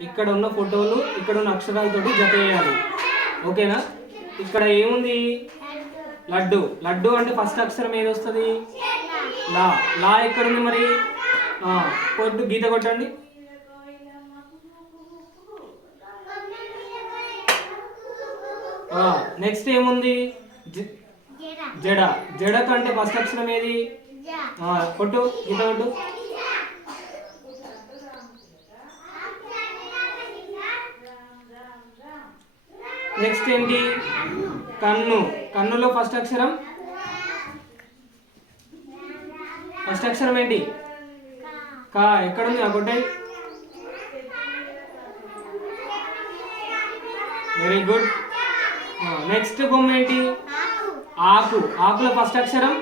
ఇక్కడ ఉన్న ఫోటోలు ఇక్కడ ఉన్న అక్షరాలతోటి జత చేయాలి. ఓకేనా? ఇక్కడ ఏముంది? లడ్డు. లడ్డు అంటే ఫస్ట్ అక్షరం ఏది వస్తుంది? లా. లా ఎక్కడుంది మరి? గీత కొట్టండి. నెక్స్ట్ ఏముంది? జడ. జడ కంటే ఫస్ట్ అక్షరం ఏది? కొట్టు, గీత కొట్టు. నెక్స్ట్ ఏంటి? కన్ను. కన్నులో ఫస్ట్ అక్షరం ఏంటి? కా. ఎక్కడుంది? కొట్టే. Very good. నెక్స్ట్ బొమ్మ ఏంటి? ఆకు. ఆకులో ఫస్ట్ అక్షరం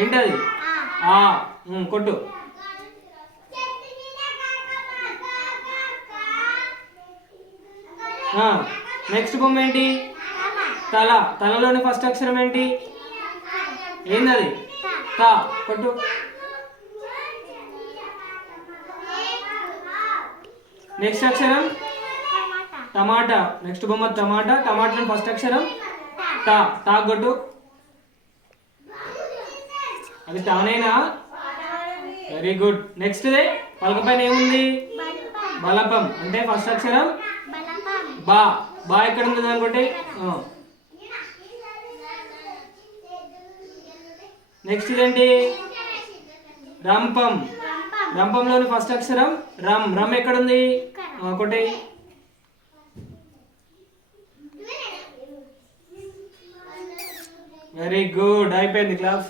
ఏంటది? ఆ. కొట్టు. నెక్స్ట్ బొమ్మ ఏంటి? తల. తలలోని ఫస్ట్ అక్షరం ఏంటి? ఏందది? తా. కొట్టు. నెక్స్ట్ అక్షరం టమాటా. నెక్స్ట్ బొమ్మ టమాటా. టమాటాలో ఫస్ట్ అక్షరం టా. తా కొట్టు. అది తానేనా? Very good. నెక్స్ట్ పలక పైన ఏముంది? బలపం. అంటే ఫస్ట్ అక్షరం బా. బా ఎక్కడ ఉంది అనుకోండి. నెక్స్ట్ ఇదేంటి? రంపం. రంపంలోని ఫస్ట్ అక్షరం రమ్. రమ్ ఎక్కడుంది? ఒకటి. Very good. అయిపోయింది క్లాస్.